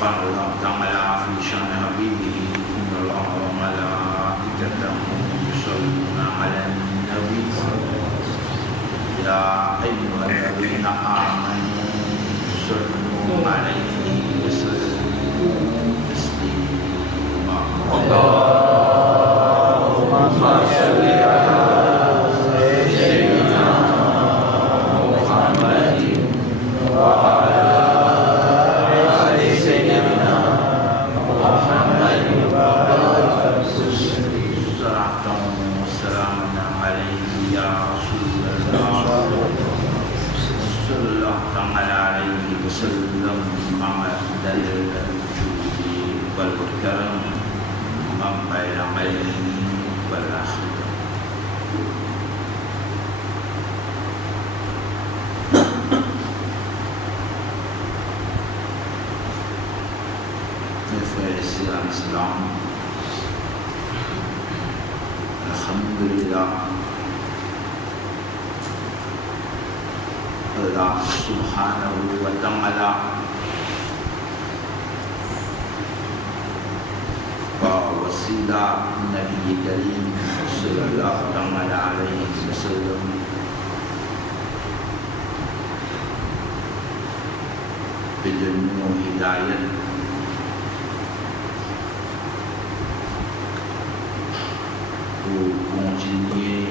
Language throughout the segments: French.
قال الله تعالى في شأن حبيبه إن الله وملائكته يصلون على النبي يا أيها الذين آمنوا صلوا عليه وسلموا تسليما اللهم صل على سيدنا محمد وعلى آل سيدنا محمد صلاة وسلاما عليه يا رسول الله صلى الله تعالى عليه وسلم مع دليل الوجود والكرم من بين علم والآخرة. Islam, alhamdulillah, Allah subhanahu wa ta'ala wa wasilah Nabi Karim sallallahu alaihi wasallam penuh hidayah continuer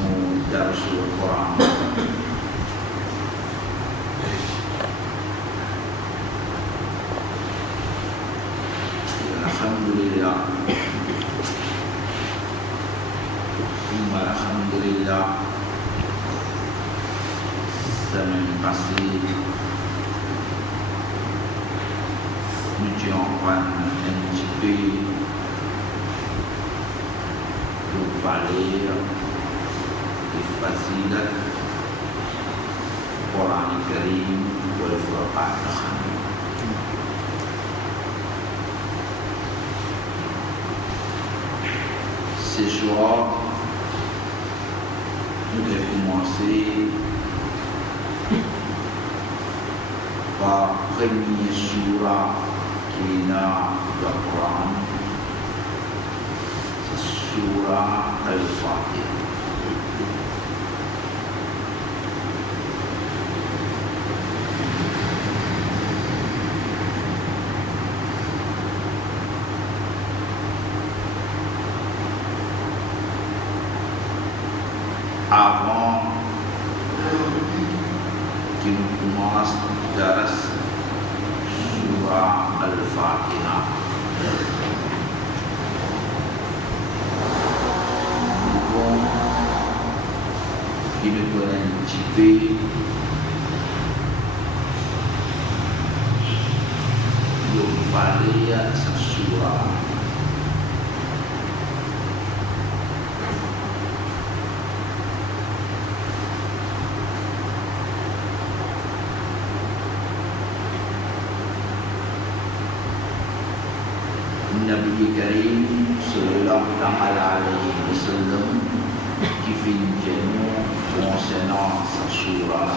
nos darsul Quran. Alhamdulillah, alhamdulillah, semaine passée, nous étions un petit peu valer et facile Quran Karim wal Furqan. Ce soir, nous allons commencer par la première surah qui est dans le Coran. Surah Al-Fatihah. Avant que nous commencions dans Surah Al-Fatihah, qui nous donne un petit peu de valer sa surah. Nabi Karim sallallahu alaihi wasallam qui fait concernant sa surah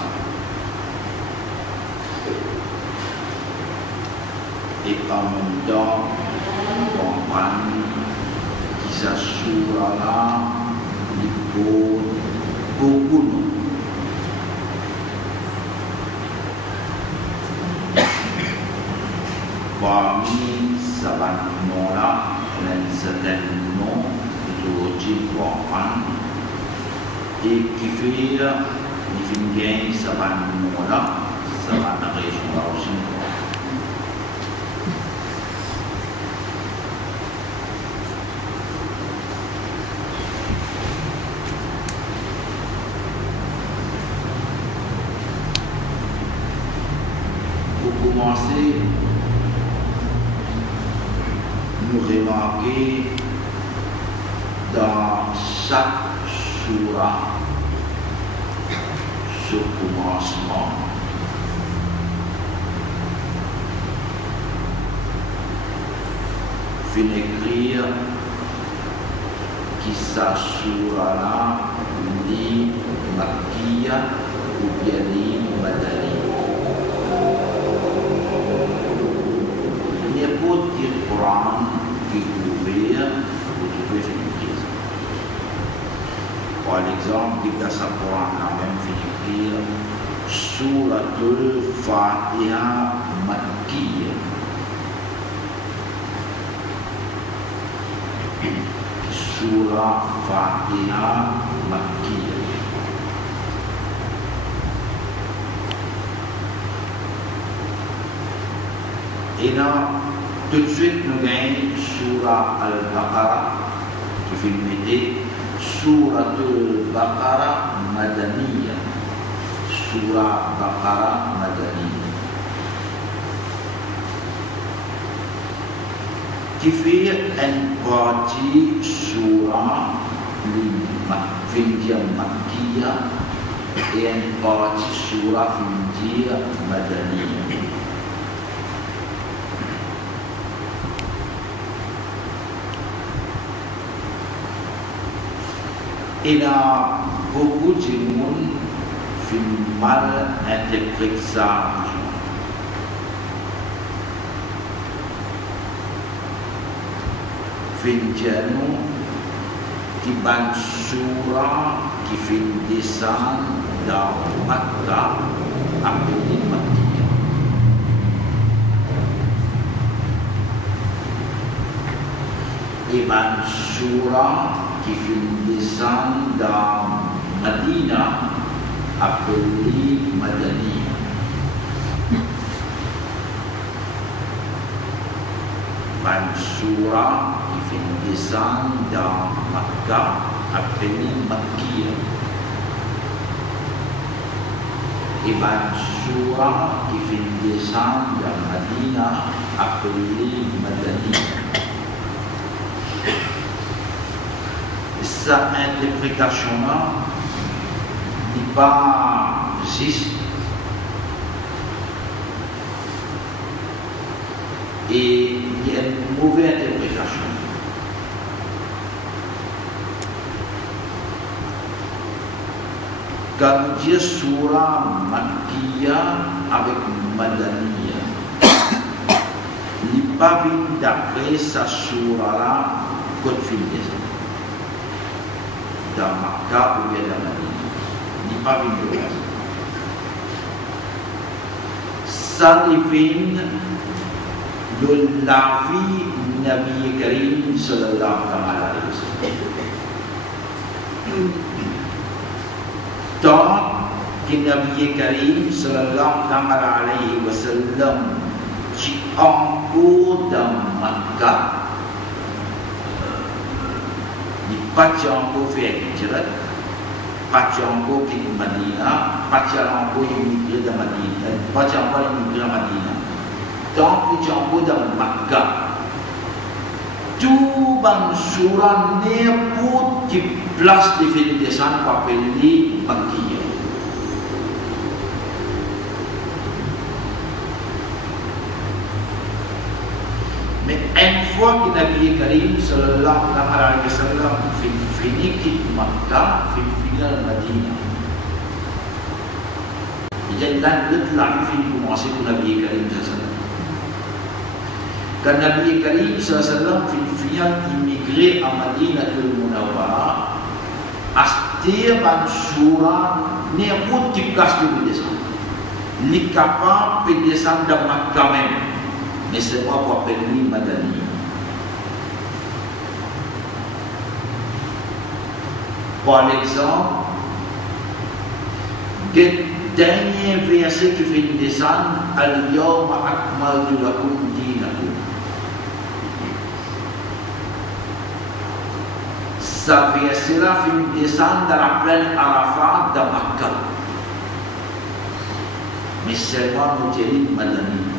et en même temps comprendre que sa surah là il beaucoup parmi sa nom là il y a un certain nom de comprendre et qui fait gagner sa nom là, sa région là aussi. Pour commencer, nous remarquons dans chaque surah ce commencement fin écrire qui sa surah là dit Makkiya ou bien dit Madani. Dia pun di Quran diubah untuk berfikir. Par exemple, kita Quran namanya fikir Suratul Fatihah Makkiyah. Surah Fatihah Makkiyah. Ina tout de suite nous gagnons Surah Al-Baqarah qui fait mettre Suratul Baqarah Madaniyah. Surah Baqarah Madaniyah qui fait une partie Surah Findia Makkiyah et une partie Surah Findia Madaniyah. Il y a beaucoup de monde qui mal interprète ça. Finjanu qui ban surah qui fin descend dans Makkah appelé Makkiyah. Et ban surah qui fin descend dans Madinah appelé Madaniyah. Ban surah qui fin descend dans Makkah appelé Makkiyah. Et ban surah qui fin descend dans Madinah appelé Madaniyah. Sa interprétation-là n'est pas juste et il y a une mauvaise interprétation. Quand on dit surah Makkiyah avec Madaniyah, il n'est pas venu d'après sa surah-là qu'on finit dans Makkah ou bien dans Madinah. Il n'est pas venu de là. Ça vient de la vie de Nabi Karim sallallahu alayhi wa sallam. Tant que Nabi Karim sallallahu alayhi wa sallam qui encore dans Makkah, pas encore fait hijrat, pas encore quitter Madinah, pas encore immigré dans Madinah, pas encore immigré dans Madinah. Tant que tu es encore dans Makkah, tout ban surah n'importe quelle place de vénédation pour appeler Makkiyah. Mais une fois que Nabi Karim sallallahu alayhi wa sallam fini quitte Makkah, fini Madinah. Il y a là toute la vie fini commencer pour Nabi Karim sallallahu alayhi wa sallam. Quand Nabi Karim sallallahu alayhi wa sallam fini immigré à Madinah al-Munawwara, astir ban surah n'importe quelle place de descendre. Il est capable de descendre dans Makkah même. Mais c'est moi pour appeler Madaniyah. Par exemple, le dernier verset qui fait descendre, Al-Yawma akmaltu lakum dinakum. Ce verset-là fait descendre dans la plaine Arafat de Makkah. Mais seulement nous disons Madaniyah.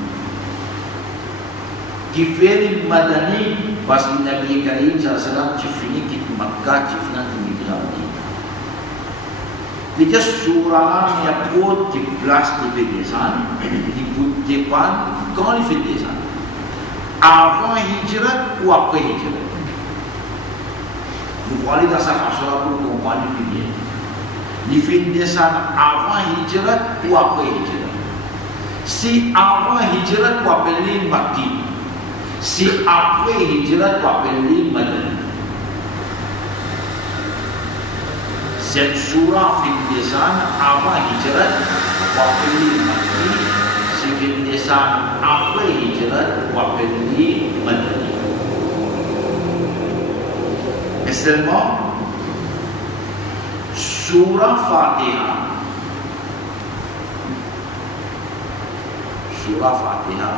Qui fait le Madani parce que Nabi Karim sallallahu alayhi wa sallam qui finit quitte Makkah, qui finit immigrer à Madinah. Déjà surah il y a pas de place de descendre, il dépend quand il fait descendre. Avant hijrat ou après hijrat. Vous parlez dans sa façon pour comprendre plus bien. Il fait descendre avant hijrat ou après hijrat. Si avant hijrat ko appelle Makki, si après hijrat ko appelle Madani. Cette surah fin desan avant hijrat ko appelle Makki, si fin desan après hijrat ko appelle Madani. Et seulement surah Fatiha, surah Fatiha,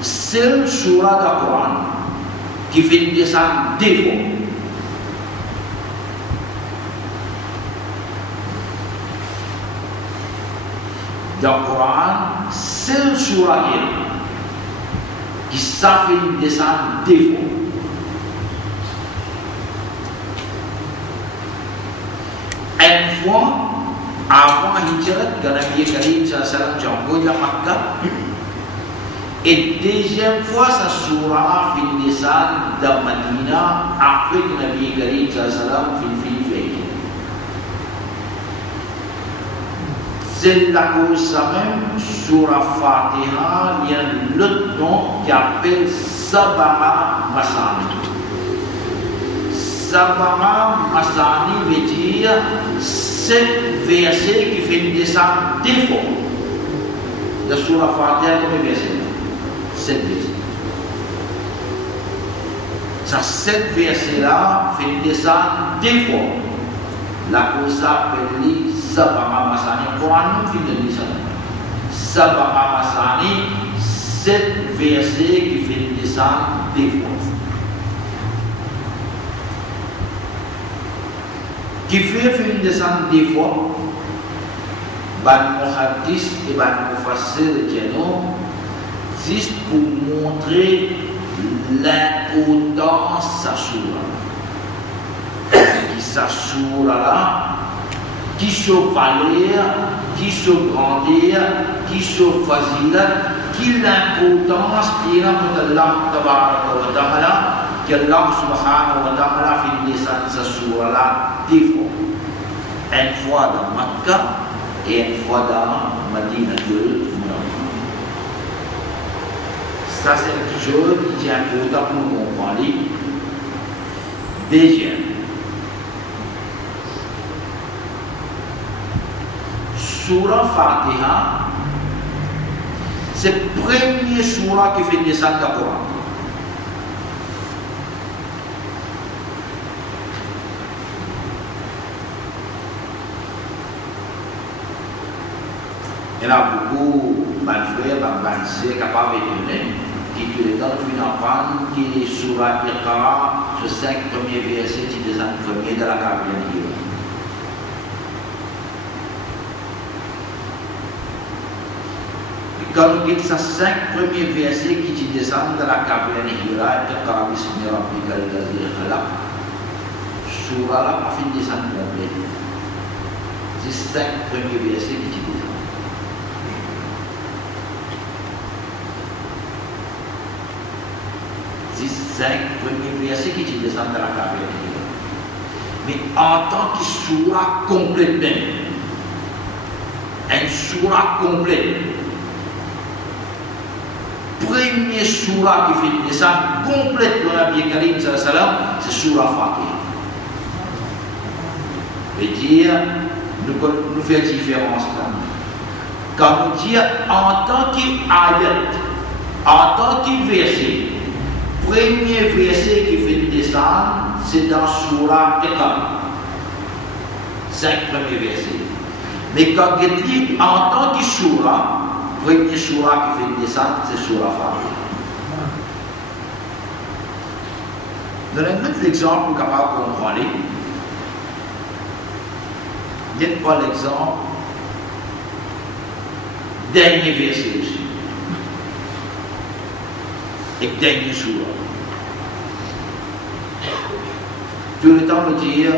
seule surah du Coran qui fait descendre défaut. Du Coran, seule surah qui ça fait descendre défaut. Une fois avant hijrat ke Nabi Karim SAW jangkau di Makkah, et deuxième fois sa surah fin desan de Madinah après que Nabi Karim SAW fin fait. C'est la cause même surah Fatiha, il y a l'autre nom qui appelle Sab'a Masani. Sab'a Masani veut dire 7 versets qui fait descendre défaut. La surah Fatiha comme verset. 7 versets. Ça 7 versets là fait descendre défaut. La cause s'appelle Sab'a Masani. Le Coran nous fait de ça. Sab'a Masani, 7 versets qui fait descendre défaut. Qui fait descendre des fois, ban muhaddis et ban mufassir juste pour montrer l'importance de sa surah. Sa surah là, qui se valeur, qui se grandeur, qui se facile, qui l'importance qui est pour Allah tabaraka wa ta'ala, que Allah subhanahu wa ta'ala fait descendre sa surah là deux fois. Une fois dans Makkah et une fois dans Madinah de Munawwara. Ça c'est quelque chose qui est important pour nous comprendre. Deuxième, surah Fatiha, c'est le premier surah qui fait descendre le Coran. Il y a beaucoup de frères, de sœurs capables d'étonner, qui tout le temps apprendre que surah Iqra, ce 5 premiers versets qui descendent premiers de la caverne de Hira. Quand on dit ces 5 premiers versets qui descendent de la caverne de Hira, Iqra bismi rabbika alladhi khalaq, surah là pas fait descendre complet. C'est 5 premiers versets qui descendent. C'est 5 premiers versets qui descendent de la caverne. Mais en tant que surah complète même, une surah complète, premier surah qui fait descendre complète le Nabi Karim sallallahu alayhi wa sallam, c'est surah Fatiha. veut dire, nous fait différence là. Quand on dit en tant qu'ayat, en tant que verset, premier verset qui fait descendre, c'est dans Surah Iqra. 5 premiers versets. Mais quand on dit en tant que Surah, premier Surah qui fait descendre, c'est Surah Fatiha. Donnez-nous un exemple pour capable de comprendre. Dites-moi l'exemple. Dernier verset aussi. Et dernier surah. Tout le temps me dire,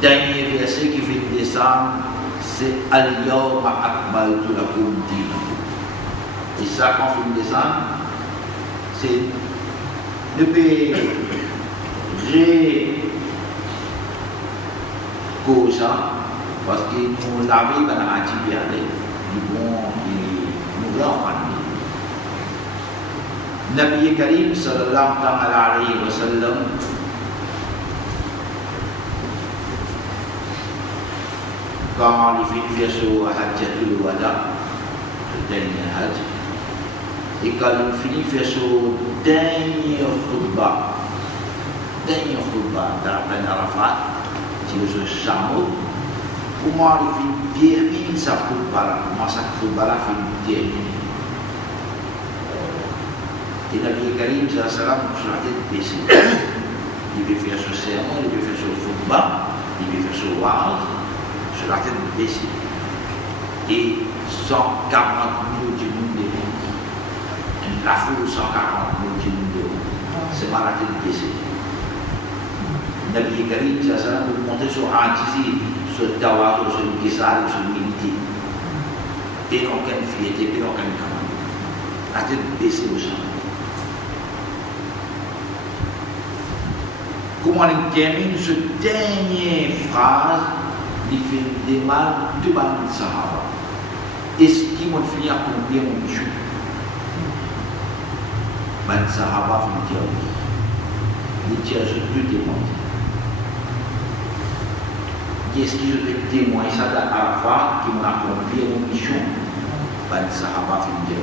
dernier verset qui fait descendre, c'est Al-Yawma Akmaltu Lakum Dinakum. Et ça, quand on fait descendre, c'est ne peut cause parce que nous l'avons dans la du bon mudafan. Nabi Karim sallallahu alaihi wasallam قال في فيسو حجة الوداع دين الحج قال في فيسو دين خطبة دابن عرفات جيوز الشامل ومعرف في ديمين سخطبة مسك خطبة في ديمين النبي الكريم صلى الله عليه وسلم شرحت بيسي يبي فيسو سيامو يبي فيسو خطبة يبي فيسو وعظ شرحت بيسي et 140 000 du monde la foule 140 000 du monde c'est marathon baiser Nabi Karim sallallahu alaihi monter sur ajizi sur tawadu sur kisar sur humilité et aucune fierté et aucune commande la tête baissée au champ comment il termine cette dernière phrase il fait des mal de ban sahaba est-ce qu'ils vont finir accomplir mon mission ban sahaba finit il tient je peux témoigner est-ce que je peux témoigner ça d'Arafat qui m'ont accompli mon mission ban sahaba finit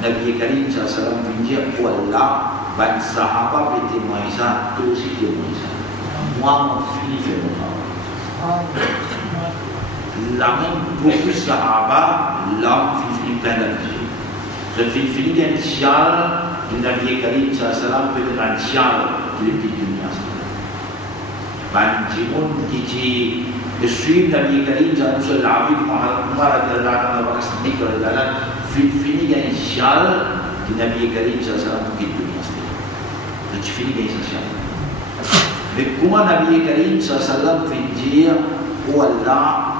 Nabi Karim sallallahu alaihi wasallam finit wallah ban sahaba peut témoigner ça toi aussi témoigner ça moi mon fils fait mon travail la même beaucoup de sahaba là fini plein d'années je fini d'un chial du Nabi Karim sallallahu alayhi wa sallam peut-être un chial de l'équipe du dunia ban jimun qui suit Nabi Karim sallallahu alayhi wa sallam Umar radhiyallahu anhu Abu Bakr Siddiq radhiyallahu anhu fini d'un chial du Nabi Karim sallallahu alayhi wa sallam pour l'équipe du dunia je fini d'un chial mais comment Nabi Karim sallallahu alayhi wa sallam fait dire oh Allah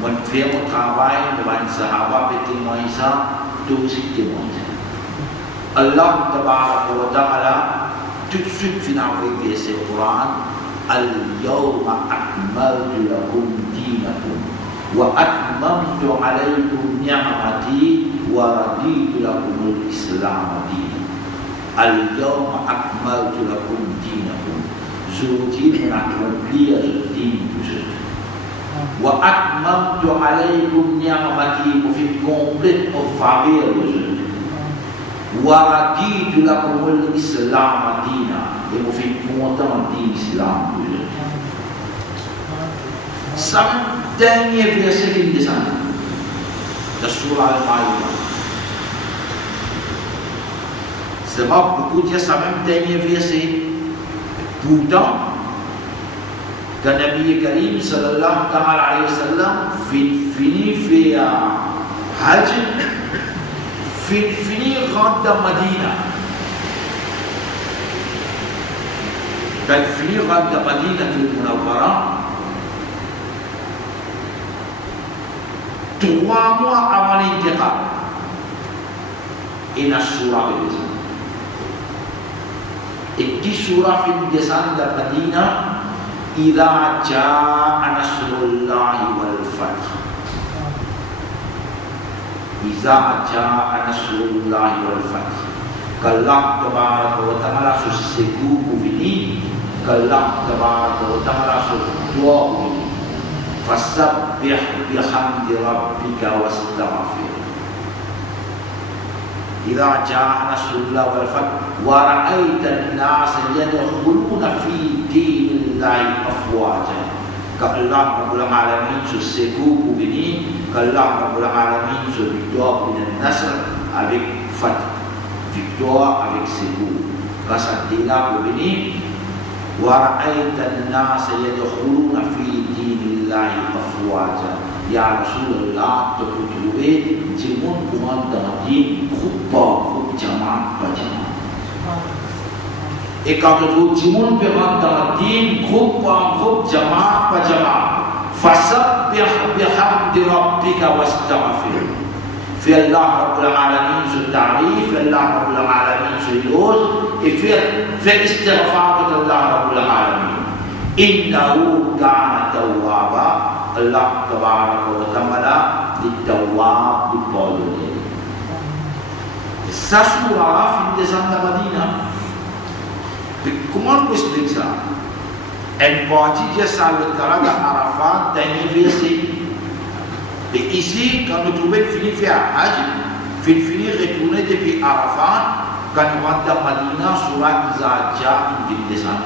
mon fait mon travail devant les sahaba et témoigner ça tout aussi témoigner Allah tabaraka wa ta'ala tout de suite finalement verset Coran al-yawma akmaltu lakum dinakum wa atmamtu alaykum ni'mati wa raditu lakum al-islam dinan al-yawma akmaltu lakum dinakum aujourd'hui on a accompli le dîme de Jésus wa atmamtu alaykum ni'mati pour faire complète au faveur de Jésus wa raditu lakum al-islam dinan et pour faire content d'islam de Jésus ça dernier verset qui descend de surah al-Ma'idah c'est pas beaucoup dire ça même dernier verset pourtant quand Nabi Karim sallallahu alayhi wa sallam fini fait Hajj fini rentre dans Madina quand fini rentre dans Madina al-Munawwara 3 mois avant l'intiqal et la surah descend et qui surah fin descend dans Madina إذا جاء نصر الله والفتح إذا جاء نصر الله والفتح كالله تبارك وتعالى سسكوب بني كالله تبارك وتعالى سسكوب بني فسبح بحمد ربك واستغفر إذا جاء نصر الله والفتح ورأيت الناس يدخلون في دين الله أفواجا كالله رب العالمين سسكوب بني كالله رب العالمين se victoire pour le Nasr avec Fatih victoire avec secours grâce à Dieu pour venir ورأيت الناس يدخلون في دين الله أفواجا يا رسول الله te peux trouver du monde comment dans din groupe par groupe jamaat par jamaat et quand tu trouves du monde peut rentrer dans din groupe par groupe jamaat par jamaat fasabbih bihamdi rabbika wastaghfir fi Allah rabbul alamin ce tarif Allah rabbul alamin ce louange et fait istighfar pour Allah rabbul alamin innahu kana tawwaba Allah tabaraka wa ta'ala dit tawwab du pardonner sa surah fin desan da Madina. Comment on peut expliquer ça? Elle partit de Salat Arafat dans un verset. Et ici, quand nous trouvons fini faire Hajj, fini retourner depuis Arafat, quand nous rentrons dans Madina, surah Izaja, une ville descend.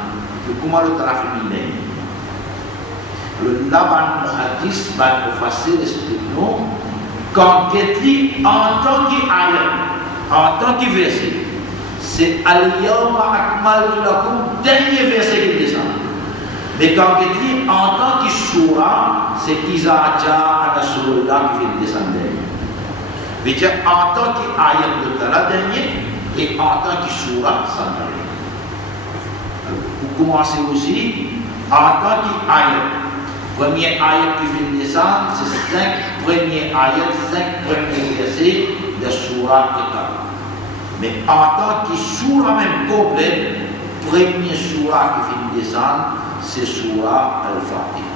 Comment le trafic est? Le Laban Hadis, le Mufassir explique nous, quand Ketli en tant qu'ayat, en tant que verset, c'est Al-Yawma Akmaltu Lakum, dernier verset qui descend. Mais quand il dit en tant que surah, c'est Izaja Anasulullah qui vient descendre. Veut dire en tant qu'ayat de la dernier et en tant que surah, ça m'arrive. Pour commencer aussi, en tant qu'ayat, premier ayat qui vient descendre, c'est 5 premiers ayats, 5 premiers versets de surah Iqra. Mais en tant que surah même complète, premier surah qui vient descendre, c'est surah Al-Fatiha.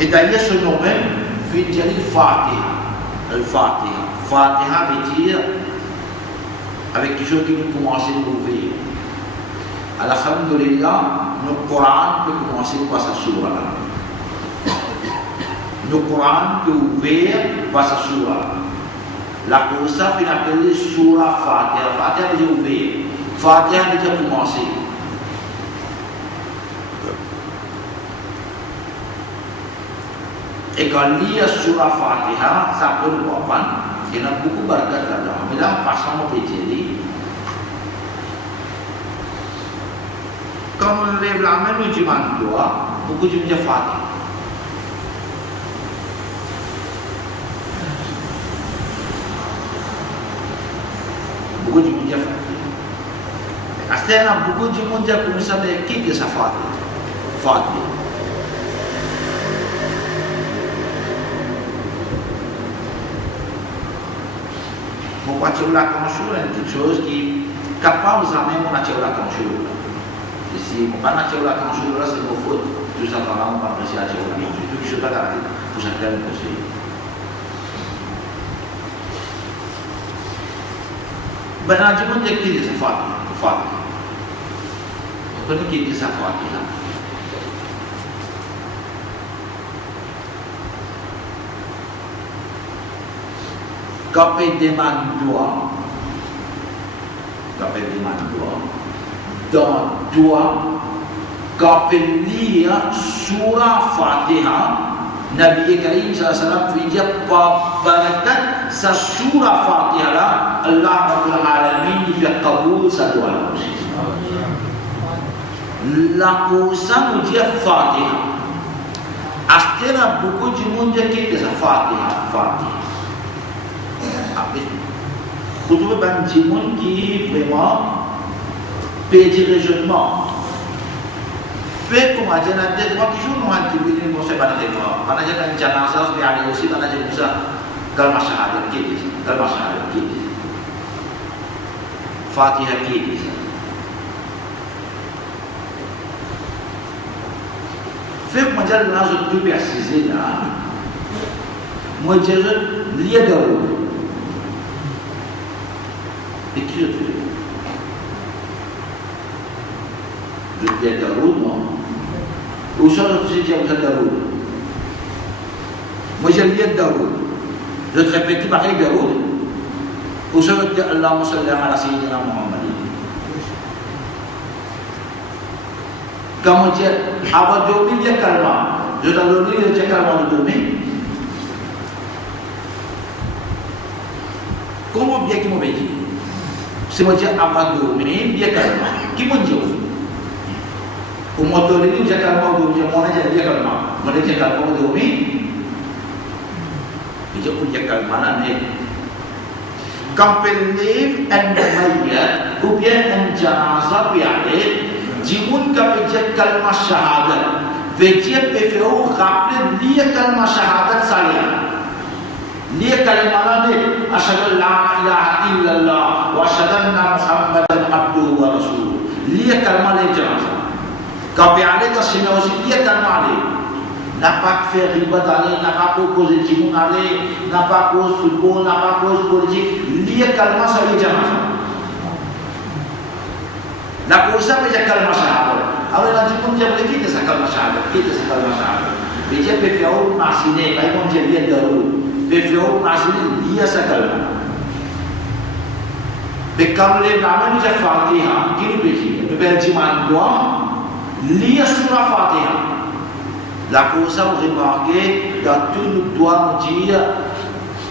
Et d'ailleurs, ce nom même veut dire Fatiha. Al-Fatiha. Fatiha veut dire avec quelque chose qui nous commence à ouvrir. Alhamdulillah, le Coran peut commencer par sa surah. Le Coran peut ouvrir par sa surah. La Kosa fait appeler surah Fatiha. Fatiha veut dire ouvrir. Fatiha veut dire commencer. Et quand on lit surah Fatiha, ça peut nous comprendre. Il y a beaucoup de barakat là-dedans. Mais là, en passant au pétier, quand on lève la main, nous disons doigt, beaucoup de gens disent Fatiha. Beaucoup de gens disent Fatiha. Aslnya beaucoup de gens disent comme ça, mais qui dit ça Fatiha? Fatiha. Mon voiture la conjour est quelque chose qui est capable de amener mon voiture la conjour. Et si mon voiture la conjour, c'est mon faute. Tout ça, on va apprécier la voiture la conjour. Tout ce que je peux garder pour chacun de conseiller. Ben, je me dis qu'il est sa Fatiha. Vous connaissez qui est sa Fatiha? Quand on demande doigt, dans doigt, quand on lit surah Fatiha, Nabi Karim sallallahu alaihi wasallam veut dire par barakat sa surah Fatiha là, Allah Rabbul Alamin fait kaboul sa doigt. La cause nous dit Fatiha. Astera beaucoup de monde qui est sa Fatiha. Vous trouvez un petit monde qui vraiment paie du raisonnement. Fait comme à dire, des trois qui jouent, nous avons dit que nous ne sommes pas dans les droits. On a dit que nous avons dit que aussi, on a dit que ça, dans le shahada qui est, dans le shahada qui est. Fatiha qui est. Fait comme à dire, nous avons tout précisé là. Moi, je dis, lié de l'eau. Et qui je fais? Je dis Daroud, non? Où sont les gens qui ont Daroud? Moi j'ai lié Daroud. Je te répète pareil Daroud. Où sont les gens Allahumma salli ala Sayyidina Muhammad? Quand on dit avant de dormir, il y a calma. Je dois dormir, il y a calma de dormir. Comment bien qu'il m'obéit? Si moi je avant de dormir, bien calme. Qui m'a dit? Au moteur de l'île, j'ai calme, je m'en ai dit calme. Moi j'ai calme de dormir. Je peux dire calme là, mais quand on lève un maïa ou bien un janaza pialé, jimun quand je calme shahada, veut dire que faut rappeler lié calme shahada salia. Dia kalimah ni asyhadu la ilaha illallah wa asyhadu anna Muhammadan abduhu wa rasuluh. Dia kalimah ni jenazah. Kau biarlah tak sini aussi dia kalimah ni. n'a pas fait riba d'aller, n'a pas causé de chimon aller, n'a pas causé football, n'a pas causé politique, lié calma ça y est la cosa è calma shahada. Allora non ci può dire che sa calma shahada, che sa calma shahada. Dice per fior masine, vai con che via da lui. Per fior masine dia sa calma. Per camle namen già Fatiha, chi lo dice? Per ci mando lì sulla Fatiha. La cosa vous remarquez dans tout le doigt dire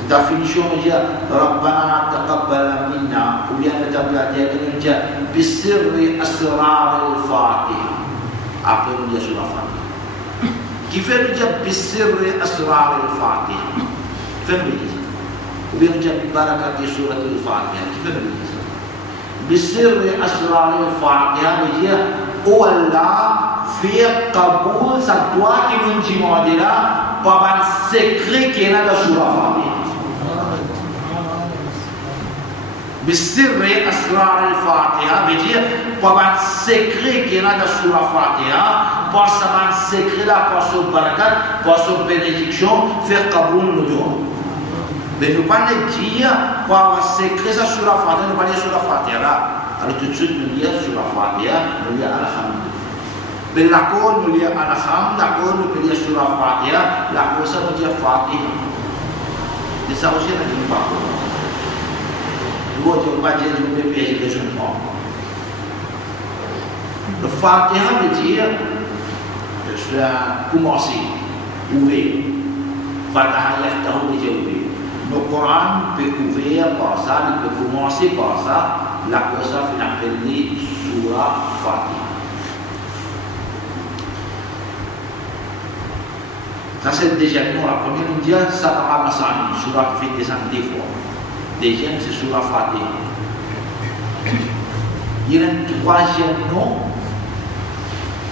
définition dia Rabbana taqabbal minna ou bien le dia bisirri asrar al-Fatiha. Après on dit sur la Fatiha. Qui fait le dia bisirri asrar al-Fatiha? Fait le dia. Ou bien on dit barakat surat al-Fatiha. Qui fait le dia? Bisirri asrar al-Fatiha veut dire oh Allah fait qaboul sa doigt qui nous dit là par un secret qui est dans la surah Fatiha. بالسر أسرار الفاتحة بيجي بابا secret qui est dans la surah Fatiha par sa secret là par son barakat par son bénédiction faire qaboul nous doit mais nous pas dire par secret ça surah Fatiha nous pas dire surah Fatiha là alors tout de suite nous dire surah Fatiha nous dire alhamdulillah mais l'accord nous dire alhamdulillah l'accord nous dire surah Fatiha la cosa nous dire Fatiha de ça aussi on dit pas L'autre va dire que le pays est jeune homme. Le Fatiha veut dire commencer, ouvrir. Fatiha yaftahu veut dire ouvrir. Le Coran peut ouvrir par ça, il peut commencer par ça. La cosa fait appeler Surah Fatiha. Ça c'est déjà nous, la première nous dit Sab'a Masani, Surah qui fait descendre des fois. Deuxième, c'est sur la Fatiha. Il y a un troisième nom,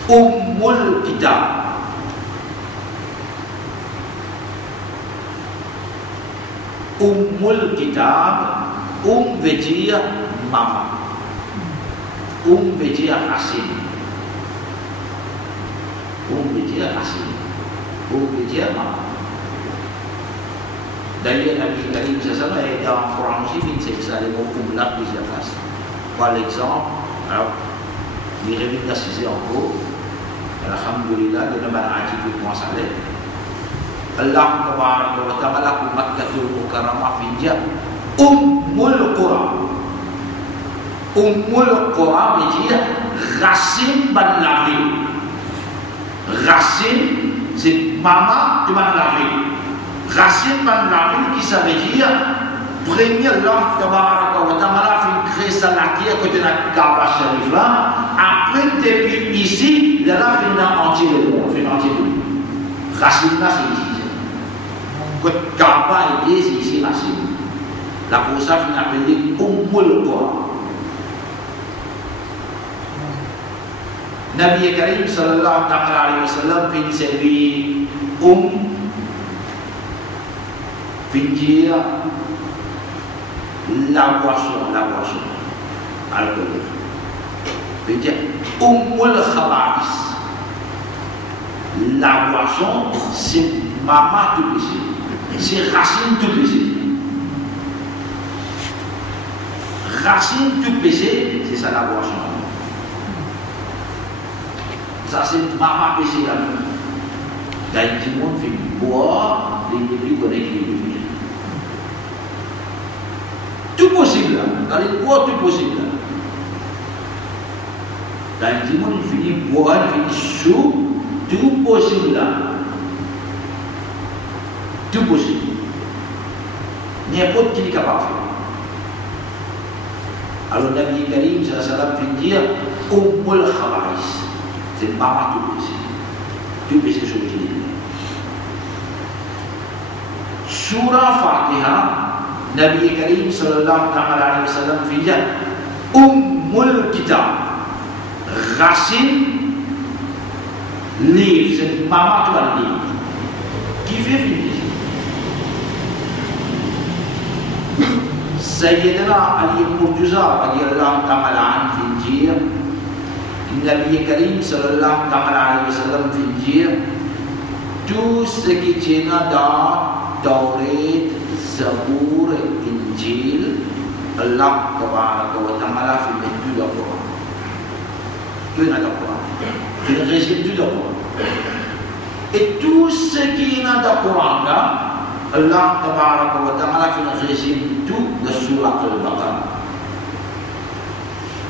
Ummul Kitab. Ummul Kitab, veut dire maman. Veut dire racine. Veut dire racine. Veut dire maman. D'ailleurs, Nabi Karim Sassama est dans le Coran aussi, c'est que ça les mots comme là plusieurs faces. Par exemple, alors, il revient d'assister en cours, alhamdulillah, de nama aji fi muasale. Allah tabaraka wa ta'ala ku Makkatul Mukarramah finja Ummul Qura. Ummul Qura veut dire racine ban la vie. Racine, c'est maman de ban la vie. Racine ban la vie qui ça veut dire première langue tabaraka wa ta'ala fin créer sa nature côté la Kaaba Sharif là après depuis ici là la fin dans entier le monde fin entier le monde racine là c'est ici côté Kaaba est ici racine la pour ça fin appelé Ummul Qura. Nabi Karim sallallahu alayhi wa sallam fin servi finir la boisson, alcool. Veut dire Ummul Khaba'is. La boisson, c'est maman tout péché. C'est racine tout péché. Racine tout péché, c'est ça la boisson. Ça c'est maman péché là. Dans le monde fait boire, les plus connectés. Tout possible, dans les bois, tout possible. Dans le monde, il finit boire, il finit chaud, tout possible. Tout possible. N'importe qui est capable de faire. Alors, Nabi Karim, sallallahu alayhi wa dire Ummul Khaba'is. C'est maman tout possible. Tout possible sur le qu'il est. Surah Fatiha. Nabi Karim sallallahu alayhi wa sallam fiya Ummul Kitab, racine livre, c'est maman tout un livre qui fait finir. Sayyidina Ali Murtuza radiyallahu ta'ala anhu finir Nabi Karim sallallahu alayhi wa sallam finir tout ce qui tient dans Taurat, Zabour, Injil, Allah Tabaraka wa Ta'ala fait mettre tout dans le Coran. Tout dans le Coran. Il résume tout dans le Coran. Et tout ce qui est dans le Coran là, Allah Tabaraka wa Ta'ala fait résume tout dans la Surah Al-Baqarah.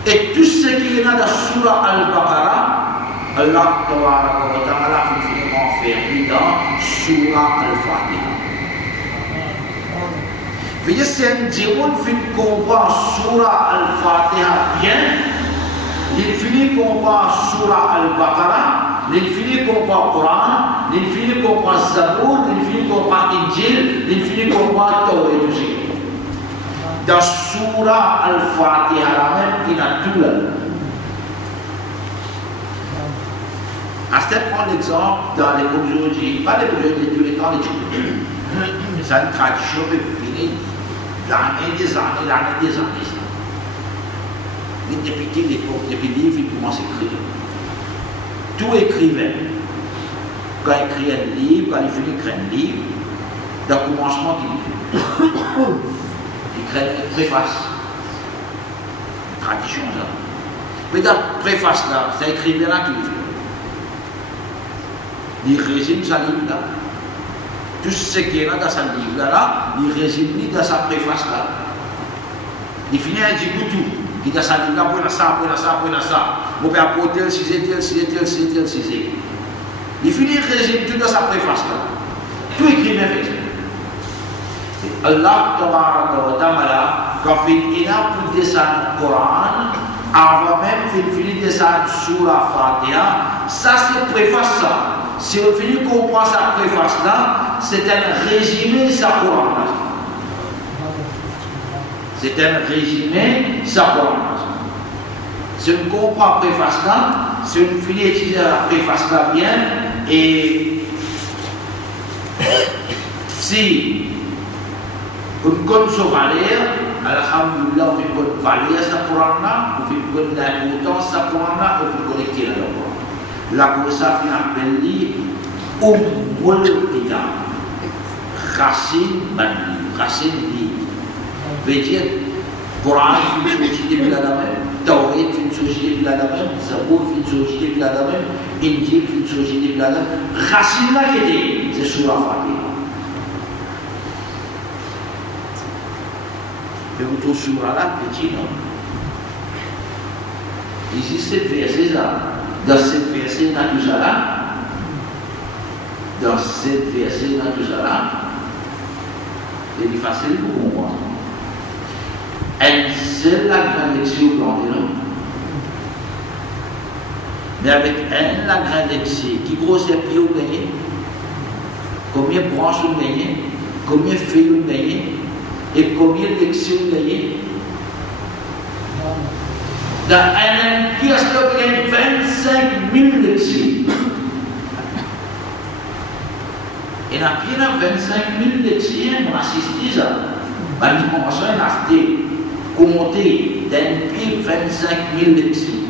Et tout ce qui est dans la Surah Al-Baqarah, Allah Tabaraka wa Ta'ala fait dans Surah Al-Fatiha. Vous voyez, c'est un diable qui comprend Surah Al-Fatiha bien, il finit comprend Surah Al-Baqarah, il finit comprend Coran, il finit comprend Zabour, il finit comprend Injil, il finit comprend Taurat aussi. Dans Surah Al-Fatiha, même, il a tout là. À ce prendre l'exemple dans les aujourd'hui, pas les aujourd'hui, tous les temps, les c'est une tradition qui est finie. L'année des années. Depuis l'époque, depuis le livre, il commence à écrire. Tout écrivain, quand il écrit un livre, quand il finit d'écrire un livre, dans le commencement qu'il fait, il crée une préface. Une tradition, ça. Mais dans la préface, là, c'est l'écrivain là qui le fait. Il résume sa livre là. Tout ce qui est là dans sa livre là, il résume dans sa préface là. Il finit à dire tout. Il dans sa livre là, pour ça. Vous pouvez apporter le cisé. Il finit à résumer tout dans sa préface là. Tout écrit bien fait. Allah Tabaraka wa Ta'ala, quand il a pour descendre le Coran, avant même qu'il finisse de descendre sur la Fatiha, ça c'est préface ça. Si on finit de comprendre sa préface là, c'est un résumé de sa Coran. C'est un résumé de sa Coran. Si on comprend la préface là, si on finit d'utiliser la préface là bien, et si on connaît sa valeur, alhamdulillah, on fait une valeur de sa Coran là, on fait une importance de sa Coran là, on fait connecter la Coran. La Kosa appelle Ummul Kitab, racine livre. Veut dire, Coran fait une société de la même, Taurat fait une société de la même, Zabour fait une société de la même, Injil fait une société de la même. Racine là qui est, c'est sur la Fatiha. Et vous trouvez sur la petit non. Ici, c'est le verset là. Dans cette verset, dans tout ça là, il est facile pour comprendre. C'est la grande lection plantée, non? Mais avec la grande lection, qui grosse pied vous gagnez, combien de branches vous gagnez, combien de feuilles vous gagnez, et combien de lections vous gagnez? Dans un pièce, il y a 25 000 lections. Et dans le 25 000 lections, on assiste à ça. On a acheté, compté d'un pied 25 000 lections.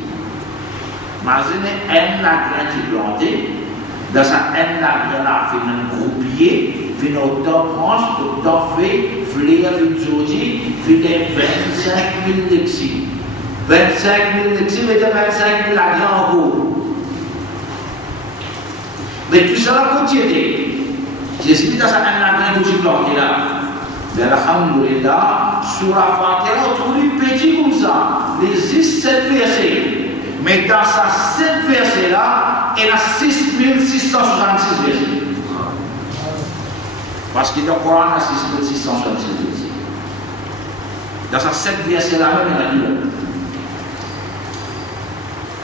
Imaginez un lac qui est planté, dans sa un lac, il y a fait un groupier, fait autant de branches, autant fait, fleur, fait sortie, fait 25 000 lections. 25 000 lections, mais 25 000 agents en gros. Mais tout ça va continuer. J'ai dit dans sa un lac qui est planté là. Mais alhamdulillah, sur la Fatiha, on trouve une petite comme ça. Il existe 7 versets. Mais dans ces 7 versets-là, il y a 6666 versets. Parce que dans le Coran, il y a 6666 versets. Dans ces 7 versets-là, même, il y a deux.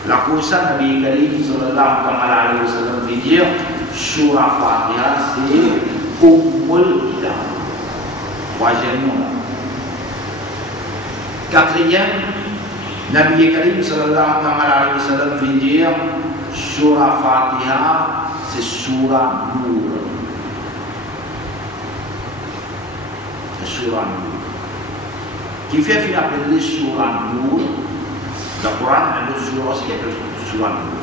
La Course Nabi Karim sallallahu alayhi wa sallam veut dire sur la Fatiha, c'est Ummul Kitab. Troisième nom. Quatrième, Nabi Karim sallallahu alayhi wa sallam veut dire Surah Fatiha, c'est Surah Nour. C'est Surah Nour. Qui fait qu'il appelle Surah Nour. Dans le Coran, il y a d'autres surahs aussi qui appellent Surah Nour.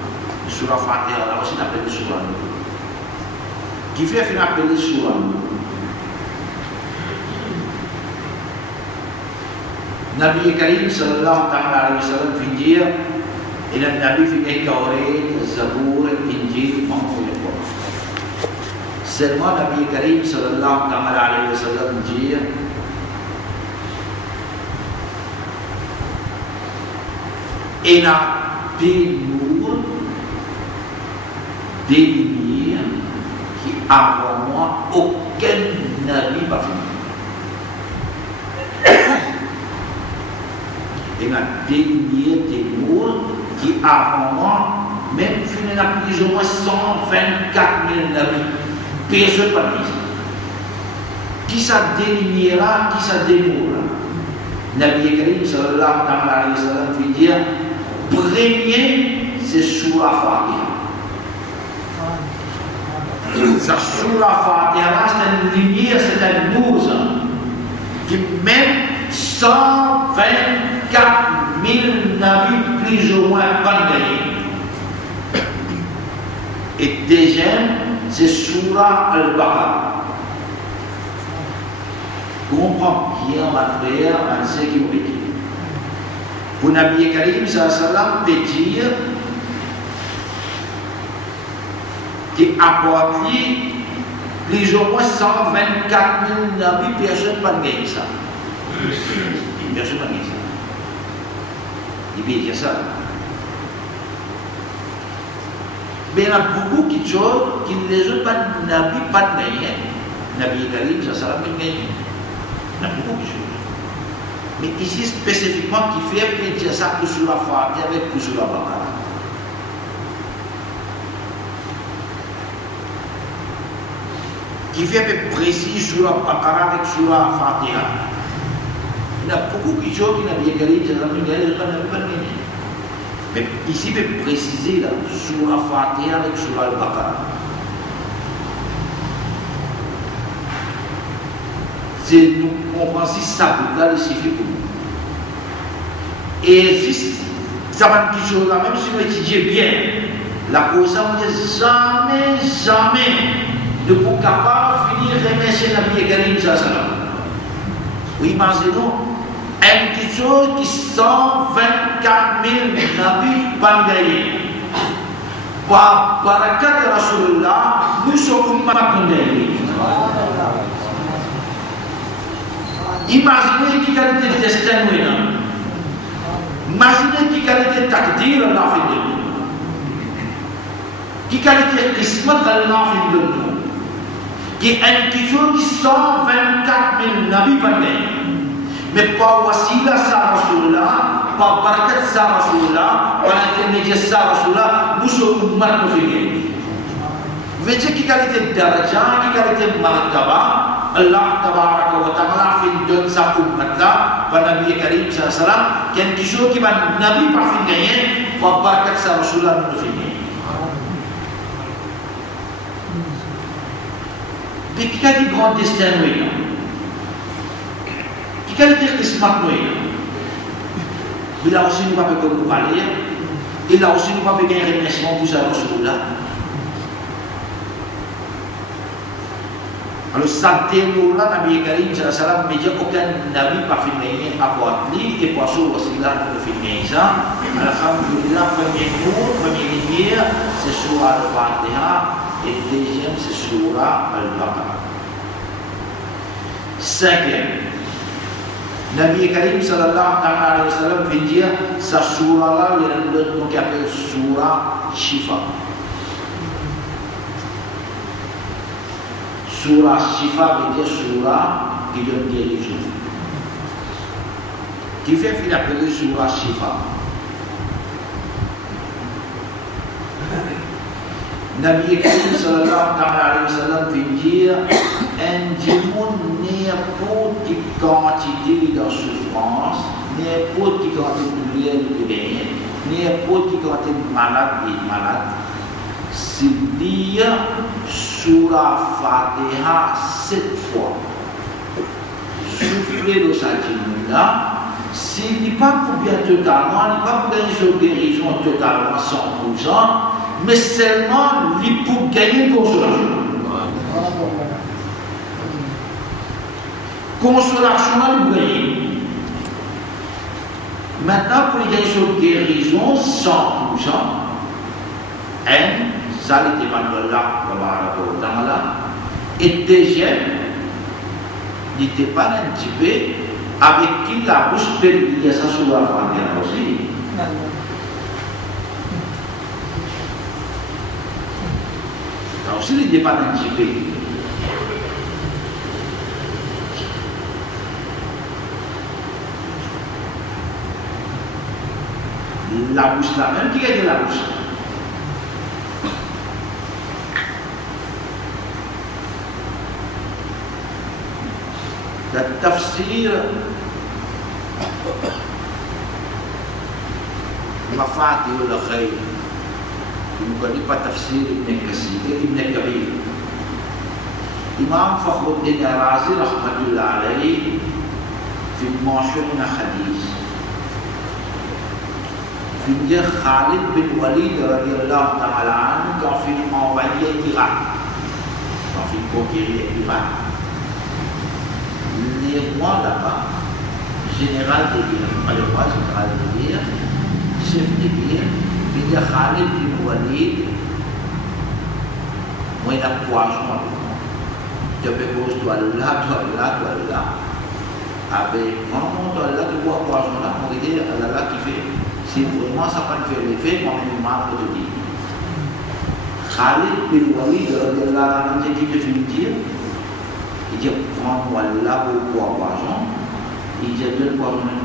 Surah Fatiha, là aussi, on appelle Surah Nour. qui fait finir appeler sur Nabi Karim sallallahu alaihi wasallam fi dire et le Nabi fi Taurat, Zabur, Injil, seulement Nabi Karim sallallahu alaihi wasallam dire il y a des nours, des lumières qui avant moi aucun Nabi n'a fait. Il y a des lumières, des nours qui avant moi, même si il y a plus ou moins 124 000 Nabis, personne pas dit. Qui ça délignera, qui ça démoura. Nabi Karim sallallahu alayhi wa sallam fait dire premier, c'est sur la Fatiha. Ça, sur la Fatiha, c'est une lumière, c'est un nour, qui même 124 000 nabis plus ou moins pas gagnés. Et deuxième, c'est Surah Al-Baqarah. Comprends bien, ma frère, à ce qui vous dit. Pour Nabi Karim sallam peut dire qu'il apporte plus ou moins 124 000 nabis, personne n'a gagné ça. Personne n'a gagné ça. Il peut dire ça. Mais il y a beaucoup de choses qui les autres nabis pas gagné. Nabi Karim sallam n'a gagné. Il y a beaucoup de choses. Mais ici spécifiquement qui fait dire ça que sur la Fatiha avec que sur la Baqarah. Qui fait précis sur la Baqarah avec sur la Fatiha. Il y a beaucoup de choses qui n'ont pas gagné. Mais ici il peut préciser là, sur la Fatiha avec sur la Baqarah. C'est nous comprenons si ça là il suffit pour nous. Et si ça va quelque chose là, même si nous étudions bien, la cause on dit jamais ne pour capable finir remercier Nabi Karim sallam. Oui, imaginons une petite chose qui 124 000 nabis pas gagnés. Par barakat de Rasulullah, nous sommes pas condamnés. Imaginez qui qualité de destin nous est. Imaginez qui qualité de takdir Allah fait de nous. Qui qualité de qismat Allah fait de nous. Qui est un toujours qui 124 000 nabis par année. Mais par wasila sa Rasulullah, par barakat sa Rasulullah, par intermédiaire sa Rasulullah, nous sommes mal confiés. Vous voyez qui qualité de daraja, qui qualité de martaba, Allah tabaraka wa ta'ala fin donne sa ummat là par Nabi Karim sallallahu alayhi wa sallam quelque chose qui va Nabi pas fin gagner par barakat sa Rasulullah nous fin gagner. Mais qui a dit grand destin nous qui a dit qismat nous il a aussi nous pas comme nous valer il a aussi nous pas gagner remerciement pour sa Rasulullah. Alors, ça là, Nabi Karim sallam mais aucun Nabi pas fini à Boatli et pour ça aussi là nous finissons ça. Alhamdulillah, premier jour, première lumière, c'est Surah Al-Fatiha et deuxième c'est Surah Al-Baqarah. Cinquième, Nabi Karim sallallahu alayhi wa sallam veut dire sa surah là, il y a un autre mot qui appelle Surah Shifa. Surah Shifa veut dire surah qui donne guérison. Qui fait qu'il appelle Surah Shifa. Nabi Karim sallallahu alayhi wa sallam veut dire un démon n'importe quelle quantité de souffrance, n'importe quelle quantité de douleur de gagner, n'importe quelle quantité de malade. C'est dire Surah Fatiha 7 fois. Souffler de sa là, s'il n'est pas pour bien totalement, il n'est pas pour gagner sur guérison totalement 100%, mais seulement il pour gagner consolation. Consolation dans le bruit. Maintenant, pour les gens sur guérison 100%, ça l'était pas dans là. Et deuxième, il n'était pas un petit peu avec qui la bouche peut dire ça sur la frontière aussi. Donc, s'il n'était pas un petit peu. La bouche là, même qui est de la bouche. Le tafsir Mafati ul Khair. Il ne pas tafsir Ibn Kathir, Ibn Kabir. Imam Fakhruddin Ar-Razi rahmatullah alayhi في المعشرين حديث في Khalid bin Walid radhiyallahu ta'ala anhu quand il envahit l'Irak, quand il conquérit l'Irak, les rois là-bas, général de guerre, pas le roi, général de guerre, chef de guerre, il y a Khalid bin Walid, moi il a poisson, tu peux poser toi là, avec vraiment toi là, tu vois poisson là, on dit là qui fait. Si vraiment ça peut faire l'effet, moi-même, je te dis. Khalid bin Walid, radhiyallahu anhu, qui te fait dire, il dit, prends-moi là pour poisson, il dit, deux poissons.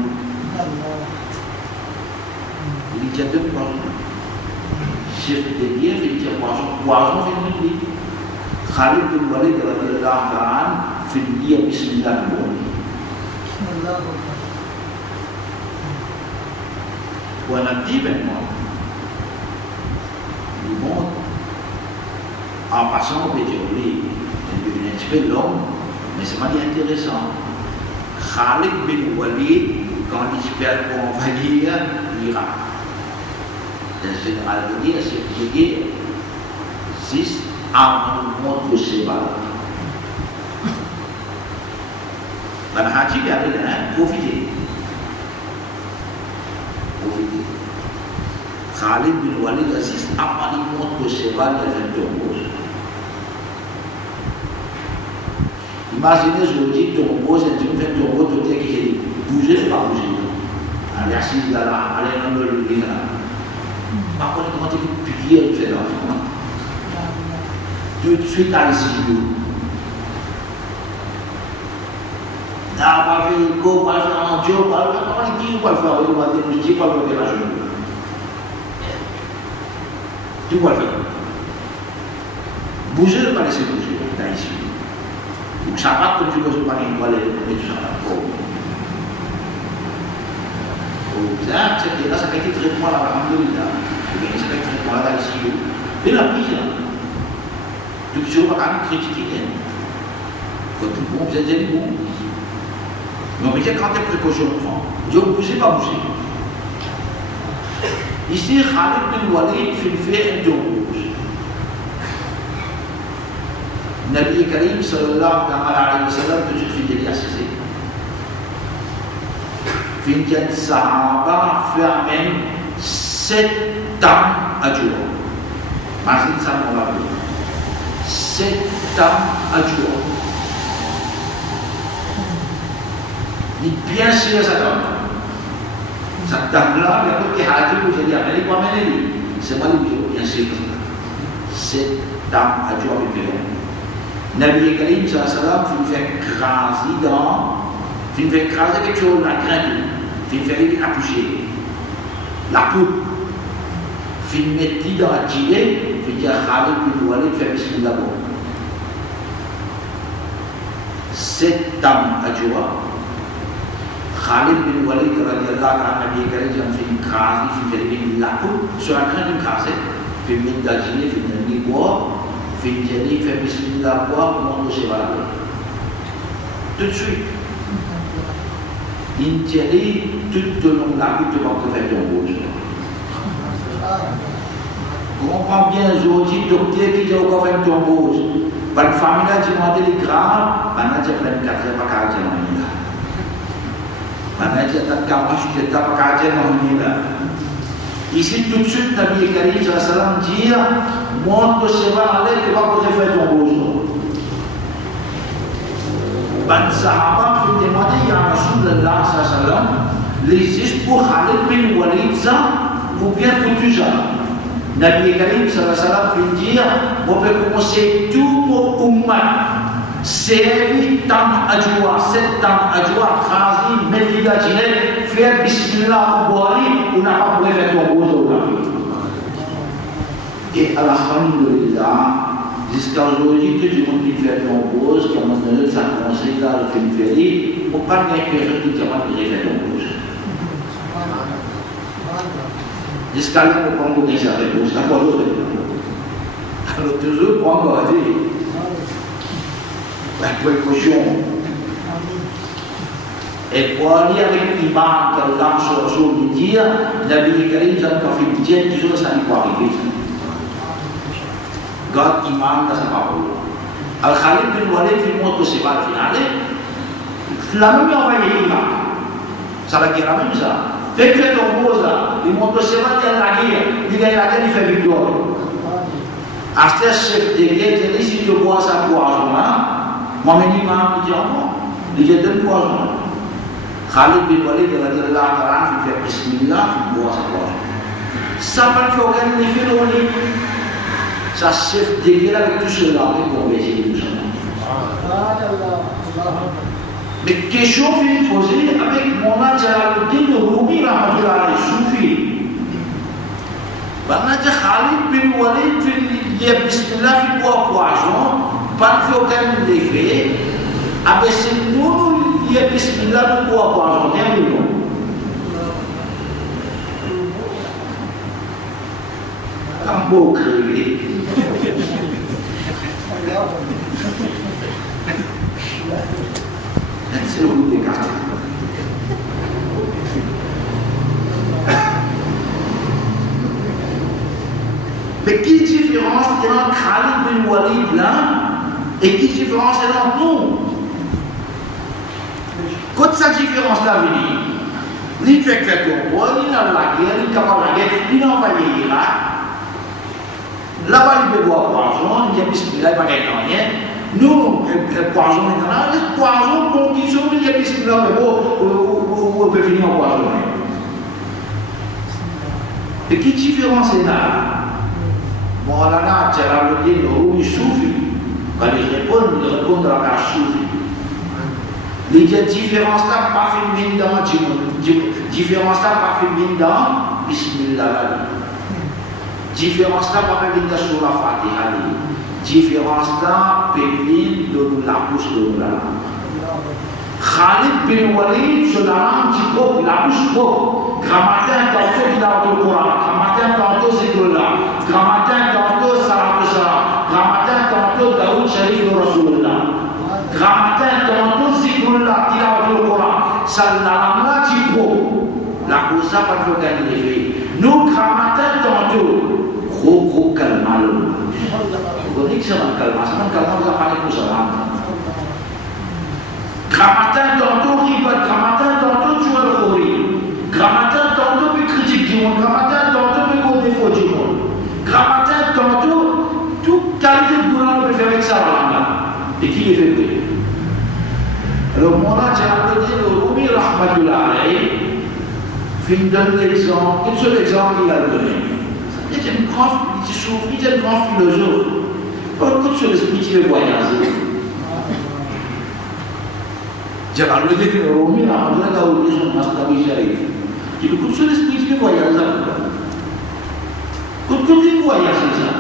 Il dit, deux poissons. Chef de guerre, il dit, poisson, fait une Khalid bin Walid, radhiyallahu anhu, fait dire, Bismillah, ou un événement. Le monde, en passant, on peut dire, oui, il devient un petit peu long, mais c'est pas intéressant. Khalid bin Walid, quand il espère pour envahir l'Irak, le général de guerre, chef de guerre, 6 armes de cheval. Ben Haji il avait profité. Khalid bin Walid assiste à un monte de cheval et fait tombose. Imaginez aujourd'hui tombose et tu me fais tombose, tu dis que j'ai bougé, pas bougé. Allez assise là, allez dans le lit là. Par contre, comment tu peux piquer et faire l'enfant? Tout de suite à ici. Là, pas faire une go, pas faire un job, pas faire un qui, pas faire un job, pas faire la journée. Tu vois le faire. Bouger, ne pas laisser bouger, tu es ici. Donc, ça va comme tu veux pas une toilette, mais tu s'en vas. Là, ça fait un traitement là, alhamdoulilah. Ça fait un traitement là, ici. Mais la prise, tu ne peux pas critiquer. Quand tu bon, vous êtes des bons. Non, mais quand tes précautions prends, je ne bouge pas bouger. Ici, Khalid bin Walid fait un tour rouge. Nabi Karim sallallahu alayhi wa sallam tout de suite fait des assisés. Fintian Sahaba fait même 7 ans à jour. Masih sama lagi. 7 ans à jour. Ni bien sûr ça tombe. Ça tombe là, mais quand tu as dit que j'ai dit, mais pas mener lui. C'est pas lui bien sûr. 7 ans à jour avec lui. Nabi Karim sallallahu alayhi wa sallam fait craser dans, fait craser quelque chose la graine, fait accoucher. La coupe, fait mettre dans la gilet, fait dire Khalid bin Walid fait bismillah. 7 ans à jour. Khalid bin Walid radhiyallahu anhu Nabi Karim fait une crase, fait la coupe sur la graine d'une crase, fait mettre dans la gilet, fait une boire. Finjani fait bismillah boire, mon dossier va la tout de suite. Injani tout le long de la vie, tu vas faire ton rouge. Comprends bien aujourd'hui, docteur qui dit qu'on va faire ton rouge. Ban famille du modèle grave, manager 24 heures pas caractère non il là. Manager tak kawash kita pas caractère non il là. Ici tout de suite Nabi Karim sallallahu alaihi wasallam dit monte se va aller tu vas poder faire ton boulot. Ban sahaba fi demandé ya Rasulullah sallallahu alaihi wasallam les pour Khalid bin Walid ça ou bien tout ça. Nabi Karim sallallahu alaihi wasallam vient dire on peut commencer tout mon ummat c'est tam ajwa 7 tam ajwa khazi medida jine faire bismillah bori on n'a pas pu faire ton boulot et alhamdulillah jusqu'à aujourd'hui que je continue de faire ton boulot comme on dit ça conseille là le film féri on pas gagner personne qui va faire ton boulot jusqu'à là on prend beaucoup déjà avec vous ça quoi l'autre alors toujours prend encore dit la précaution et pour aller avec l'imam que l'âme sur le dire Nabi Karim ça nous fait dire toujours ça n'est pas arrivé God imam dans sa parole Al-Khalid bin Walid fait montre c'est pas le final la même envoyé l'imam ça va dire la même ça fait ton beau ça il montre c'est pas qu'il la guerre il gagne la guerre il fait victoire à ce chef de guerre il dit si tu bois ça poison moi-même imam dit il dit donne poison Khalid bin Walid radhiyallahu ta'ala fait bismillah il boit ça poison ça pas fait aucun effet dans lui ça chef de guerre avec tout cela pour essayer tout ça mais question fut posée avec Moulana Jalaluddin Rumi rahmatullah alayhi soufi Bana Khalid bin Walid fait bismillah fi bois poison pas fait aucun effet avec ce nous il bismillah fi bois poison terminé un beau crevé c'est le bout des cartes. Mais quelle différence entre Khalid bin Walid là et quelle différence entre nous? Quand cette différence là vient, il fait que ton rôle, il a la guerre, il a la guerre, il a envoyé l'Irak. Là-bas, il peut boire poison, il y a bismillah, il n'y a pas rien. Nous, poison, le poison, pour qu'ils soient, il y a bismillah, mais bon, on peut finir en poison. Et quelle différence est là? Bon, là, Jalaluddin Rumi soufi. Quand il répond à la soufi. Les différences là, pas féminine dans différence là, pas féminine dans bismillah. Différence là, pas féminine dans sur la Fatiha. Différence là, féminine de la bouche de la langue. Khalid bin Walid, sur la langue qui coupe, la bouche coupe. Grammatin, tantôt il a le Coran. Grammatin, tantôt Zikrullah. Grammatin, tantôt Salat al-Salam. Grammatin, tantôt Daoud Sharif de Rasulullah. Grammatin, tantôt Zikrullah, il a le Coran. Ça, la langue là qui coupe. La cause ça, pas de aucun effet. Nous, grammatin, tantôt, gros calma. Vous dites que c'est un calma. C'est un calma, vous avez parlé pour ça. Grammatin, tantôt, ribat. Grammatin, tantôt, tu as le khori. Grammatin, tantôt, tu critiques du monde. Grammatin, tantôt, tu as défaut du monde. Grammatin, tantôt, toute qualité de boulot, on peut faire avec ça. Et qui les fait payer? Alors, Moulana Jalaluddin Rumi rahmatullah alayhi, il donne l'exemple, quel seul exemple qu'il a donné. Il est un grand philosophe. Pourquoi sur l'esprit qui veut voyager? Jalaluddin Rumi rahmatullah a oublié son Mastawi Sharif. Il écoute sur l'esprit qui veut voyager. Pourquoi il voyage ça?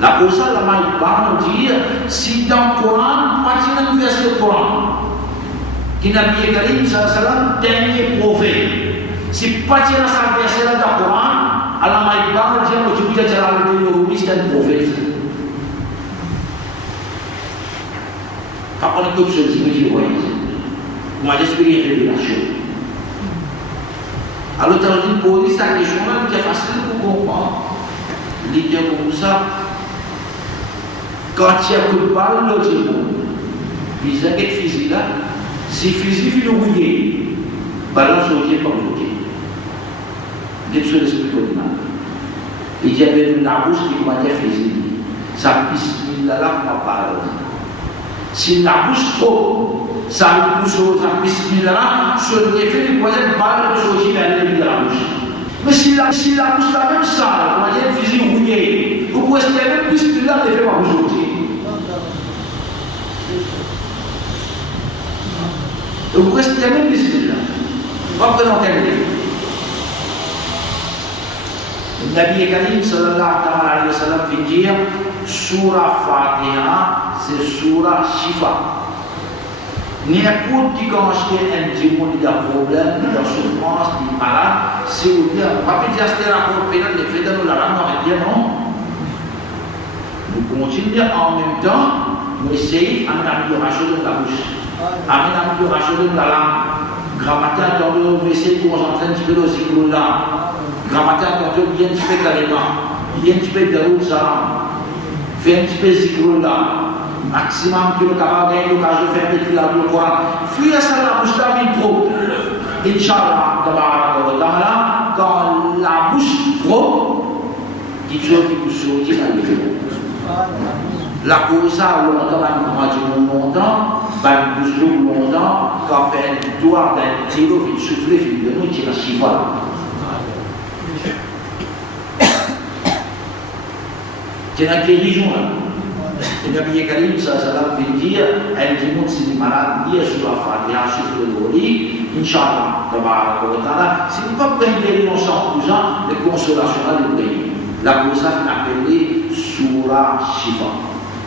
La cause la maïba nous dit si dans le Coran, pas de verset du Coran, qui n'a pas Karim sallallahu alayhi wa sallam, dernier prophète. Si pas de verset dans le Coran, à la maïba nous dit que tu peux dire que c'est un prophète. Par contre, comme je dis, je vois, moi j'espère une révélation. Alors, tu as dit, pour cette question-là, c'est facile pour comprendre. L'idée comme ça. quand il y a un coup de balle, l'autre est bon. Puis il y a un fusil là, si le fusil fait le rouiller, balance au pied par le pied. Qu'est-ce que l'esprit de l'imam? Il y avait une bouche qui commandait le fusil. Ça bismillah là, on parle. Si la bouche trop, ça pousse au bismillah là, sur l'effet du moyen de balle, sur le pied, elle est de la bouche. Mais si la bouche la même salle, on va dire fusil rouillé, vous pouvez se lever plus là, l'effet va vous ôter. Vous pouvez se lever plus là. On va présenter l'effet. Le Nabi Karim sallallahu alayhi wa sallam fait dire Surah Fatiha, c'est Surah Shifa. N'importe qui commence un petit monde de problème, de souffrance, de malade, si vous dites, on va pas dire que c'est la pénale de fait de nous la rendre, on va dire non. Nous continuons en même temps, nous essayons d'amélioration de la bouche, d'amélioration de la langue. Grammaire, quand on essaie de concentrer un petit peu le cycle là, grammaire, quand on vient un petit peu de l'élément, il y a un petit peu de route, ça, fait un petit peu de cycle là. Maximum que le capable de gagner l'occasion de faire pétrir la le Coran. Fuyez ça la bouche la vie propre. Inch'Allah, quand la bouche propre, qui tue qui pousse au pied dans le vélo. La course à longtemps, longtemps, la bouche longtemps, quand fait un doigt d'un tirou, il souffle, il de nous, il tire la chiffre. C'est la guérison là. Le Nabi Karim sallallahu alayhi wa sallam fait dire elle dit non si les malades lire sur la Fatiha sur le Loli Inch'Allah tabaraka wa ta'ala ce n'est pas bien guérir sans cousin de consolation de pays la cause est appelée Surah Shifa.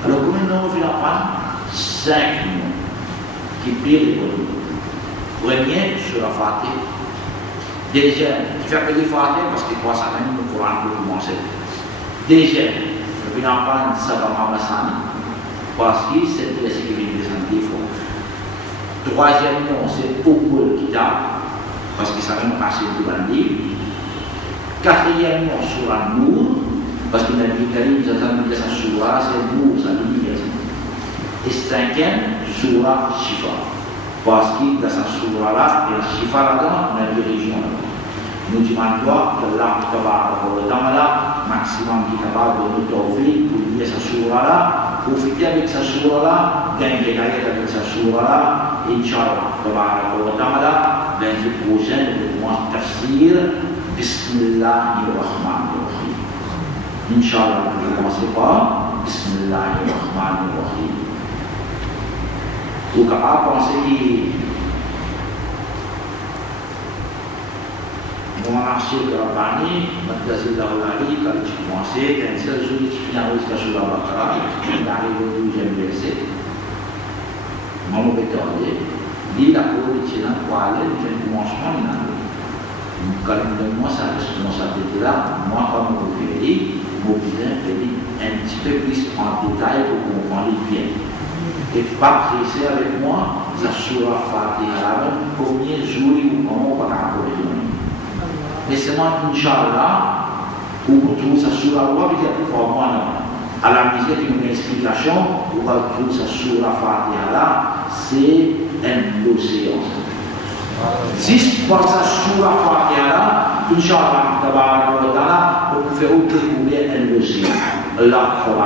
Alors comment nous faisons apprendre 5 noms qui pire les bonnes. Premier sur la Fatiha, deuxième qui fait appeler Fatiha parce qu'il croit ça même le Coran pour commencer. Deuxième je vais apprendre Sabah Masani parce que c'est ce qui vient des antiformes. Troisièmement, c'est Pokul Kitab parce que ça vient passer du bandit. Quatrièmement, Surah Nour parce que Nabi Karim nous a dit que sa Surah c'est Nour, ça dit. Et cinquième, Surah Shifa parce que dans sa Surah là, il y a Shifa là-dedans, on a une religion là-dedans. Nous demandons que Allah maximum qui est capable de nous offrir pour lire sa surah là, profiter avec sa surah là, gagner des avec sa surah là, Inch'Allah, lundi prochain, nous commençons tafsir, Bismillahirrahmanirrahim. Inch'Allah, je ne commencerai pas, Bismillahirrahmanirrahim. Vous êtes capable de penser que Mu'asyir Rabbani, Madrasah Ulari, kalau Mu'asyir, dan sesuatu yang harus kita Al-Baqarah, dari 12e verset, mau beritahu dia la posizione quale c'è il commencement quand moi ça responsabilité là, moi comme vous faites vous besoin faire un petit peu plus en détail pour comprendre bien. Et pas presser avec moi, ça sera Fatiha, combien de jours ou comment on va rapporter. Mais seulement, Inch'Allah, pour trouver ça sur la loi, pour moi, à la musique, une explication, pour trouver ça sur la Fatiha là, c'est un océan. Si je pense ça sur la Fatiha là, Inch'Allah, on peut faire découvrir un océan. Allah, on va